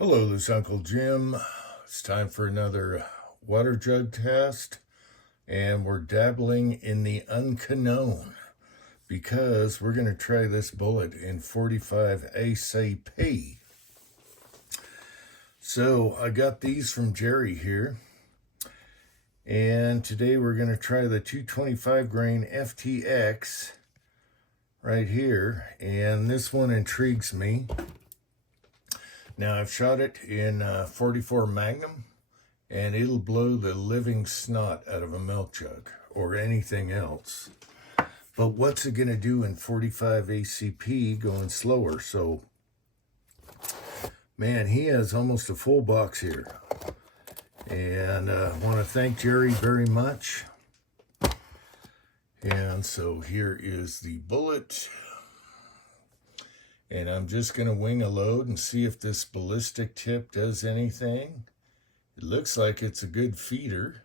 Hello, this is Uncle Jim. It's time for another water jug test, and we're dabbling in the unknown because we're going to try this bullet in 45 ACP. So I got these from Jerry here, and today we're going to try the 225 grain FTX right here, and this one intrigues me. Now, I've shot it in 44 Magnum, and it'll blow the living snot out of a milk jug or anything else. But what's it going to do in 45 ACP going slower? So, man, he has almost a full box here. And I want to thank Jerry very much. And so here is the bullet. And I'm just going to wing a load and see if this ballistic tip does anything. It looks like it's a good feeder.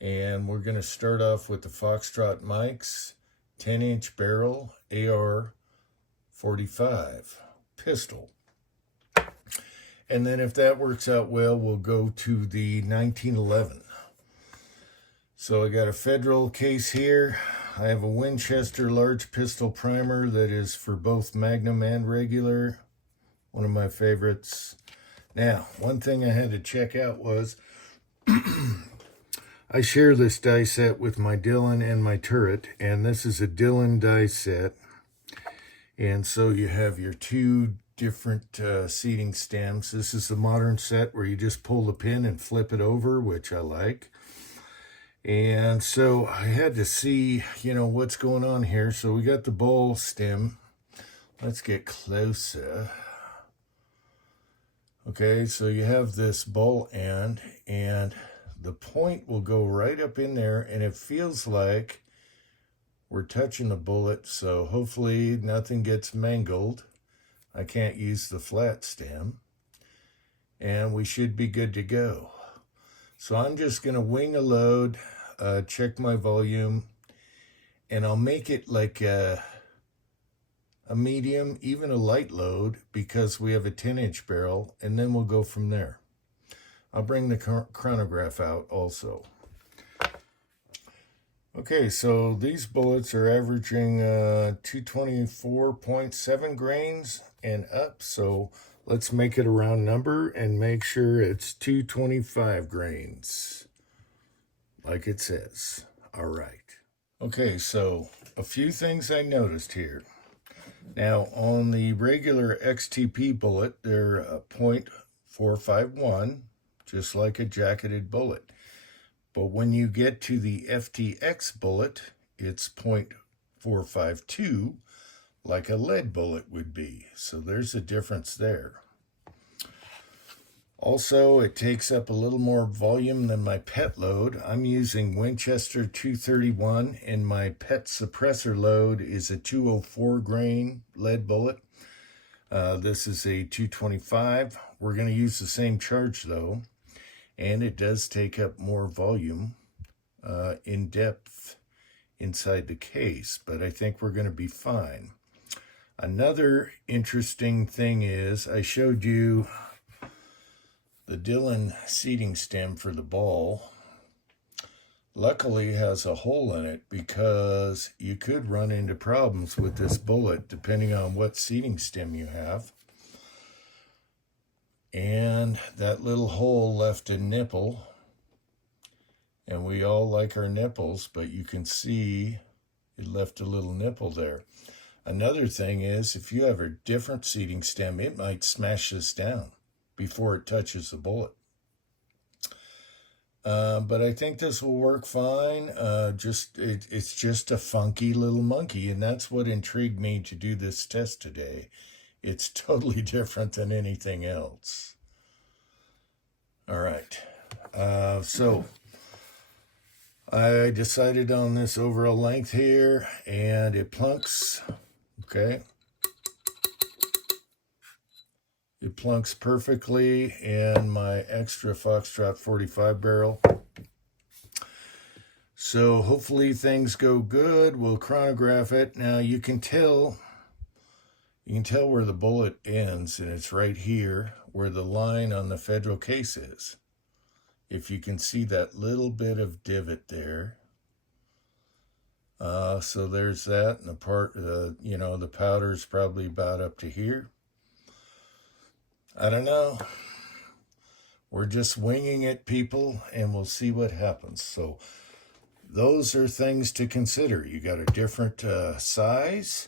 And we're going to start off with the Foxtrot Mike's 10-inch barrel AR 45 pistol. And then if that works out well, we'll go to the 1911. So I got a Federal case here. I have a Winchester large pistol primer that is for both Magnum and regular. One of my favorites. Now, one thing I had to check out was I share this die set with my Dillon and my turret, and this is a Dillon die set. And so you have your two different seating stems. This is the modern set where you just pull the pin and flip it over, which I like. And so I had to see, what's going on here. So we got the ball stem. Let's get closer. Okay, so you have this ball end, and the point will go right up in there, and it feels like we're touching the bullet, so hopefully nothing gets mangled. I can't use the flat stem, and we should be good to go. So I'm just going to wing a load, check my volume, and I'll make it like a medium, even a light load, because we have a 10-inch barrel, and then we'll go from there. I'll bring the chronograph out also. Okay, so these bullets are averaging 224.7 grains and up, so let's make it a round number and make sure it's 225 grains, like it says. All right. Okay, so a few things I noticed here. Now, on the regular XTP bullet, they're .451, just like a jacketed bullet. But when you get to the FTX bullet, it's .452, like a lead bullet would be. So there's a difference there. Also, it takes up a little more volume than my pet load. I'm using Winchester 231, and my pet suppressor load is a 204 grain lead bullet. This is a 225. We're going to use the same charge, though, and it does take up more volume in depth inside the case, but I think we're going to be fine. Another interesting thing is I showed you the Dillon seating stem for the ball. Luckily has a hole in it because you could run into problems with this bullet depending on what seating stem you have. And that little hole left a nipple, and we all like our nipples, but you can see it left a little nipple there. Another thing is, if you have a different seating stem, it might smash this down before it touches the bullet. But I think this will work fine. It's just a funky little monkey, and that's what intrigued me to do this test today. It's totally different than anything else. All right. So I decided on this overall length here, and it plunks. Okay. It plunks perfectly in my extra Foxtrot 45 barrel. So hopefully things go good. We'll chronograph it. Now you can tell, You can tell where the bullet ends, and it's right here where the line on the federal case is. If you can see that little bit of divot there. So there's that, and the part, the powder's probably about up to here. I don't know. We're just winging it, people, and we'll see what happens. So those are things to consider. You got a different size.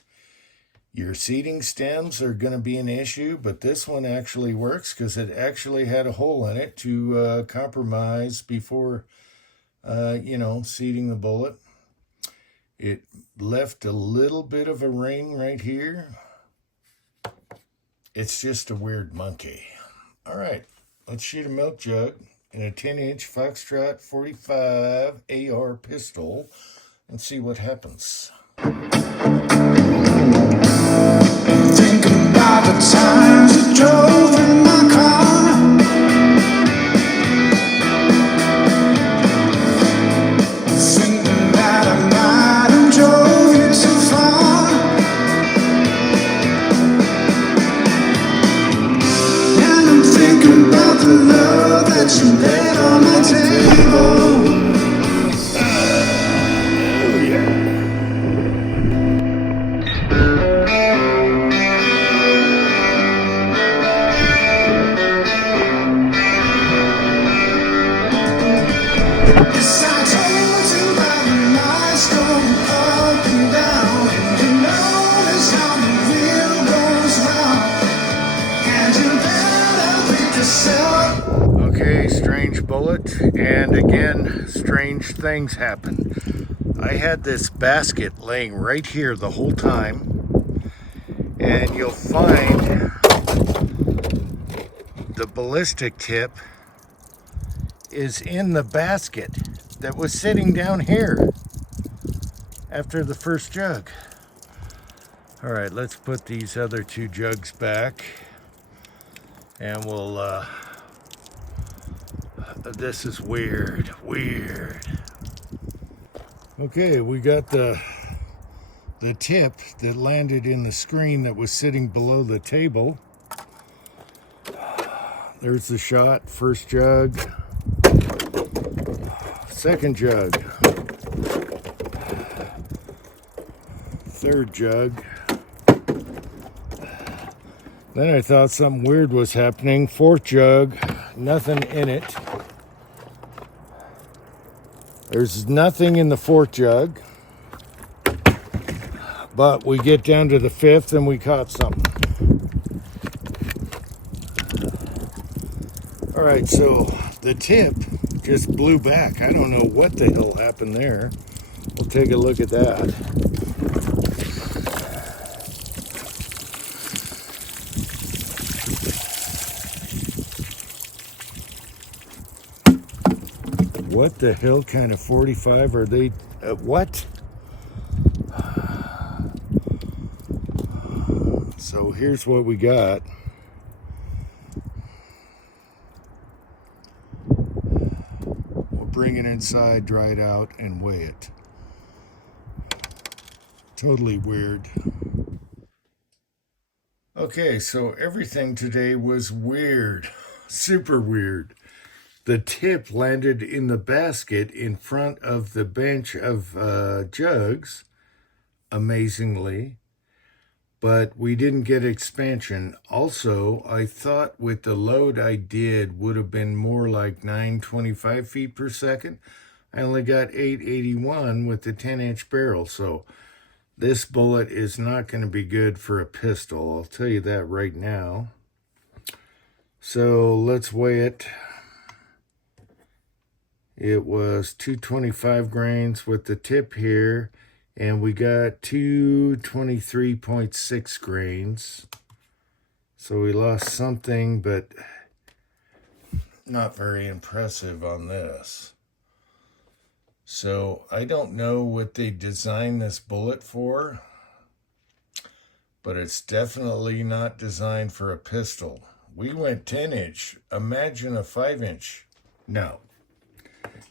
Your seating stems are going to be an issue, but this one actually works because it actually had a hole in it to compromise before, seating the bullet. It left a little bit of a ring right here. It's just a weird monkey. All right, let's shoot a milk jug in a 10-inch Foxtrot 45 AR pistol and see what happens. Thinking about the times I drove in my car, thinking that I might have drove you too far, and I'm thinking about the love that you laid on my table. Yes, I told you about the lights going up and down, and you notice how the wheel goes round, and you better pick yourself. Okay, strange bullet, and again, strange things happen. I had this basket laying right here the whole time, and you'll find the ballistic tip is in the basket that was sitting down here after the first jug. All right, let's put these other two jugs back, and we'll, this is weird. Okay, we got the tip that landed in the screen that was sitting below the table. There's the shot, first jug, second jug, third jug. Then I thought something weird was happening. Fourth jug, nothing in it. There's nothing in the fourth jug. But we get down to the fifth and we caught something. All right, so the tip just blew back. I don't know what the hell happened there. We'll take a look at that. What the hell kind of 45 are they? What? So here's what we got. We'll bring it inside, dry it out, and weigh it. Totally weird. Okay, so everything today was weird. Super weird. The tip landed in the basket in front of the bench of jugs, amazingly. But we didn't get expansion. Also, I thought with the load I did would have been more like 925 feet per second. I only got 881 with the 10-inch barrel. So this bullet is not going to be good for a pistol. I'll tell you that right now. So let's weigh it. It was 225 grains with the tip here. And we got 223.6 grains. So we lost something, but not very impressive on this. So I don't know what they designed this bullet for, but it's definitely not designed for a pistol. We went 10-inch. Imagine a 5-inch. No.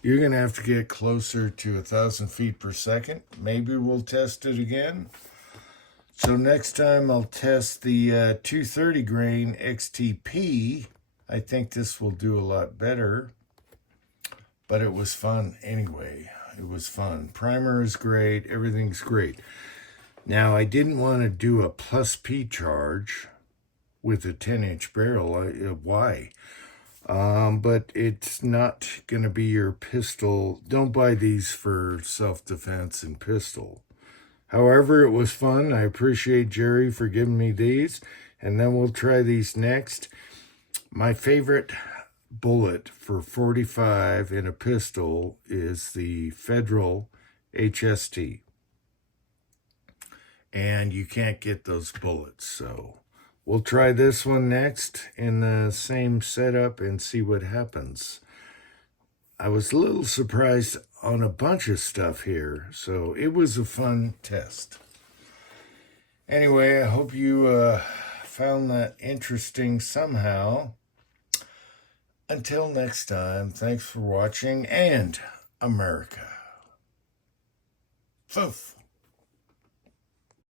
You're going to have to get closer to 1,000 feet per second. Maybe we'll test it again. So next time I'll test the 230 grain XTP. I think this will do a lot better. But it was fun anyway. It was fun. Primer is great. Everything's great. Now, I didn't want to do a plus P charge with a 10-inch barrel. Why? But it's not going to be your pistol. Don't buy these for self-defense and pistol. However, it was fun. I appreciate Jerry for giving me these. And then we'll try these next. My favorite bullet for 45 in a pistol is the Federal HST. And you can't get those bullets. So we'll try this one next in the same setup and see what happens. I was a little surprised on a bunch of stuff here, so it was a fun test. Anyway, I hope you found that interesting somehow. Until next time, thanks for watching, and America. Foof.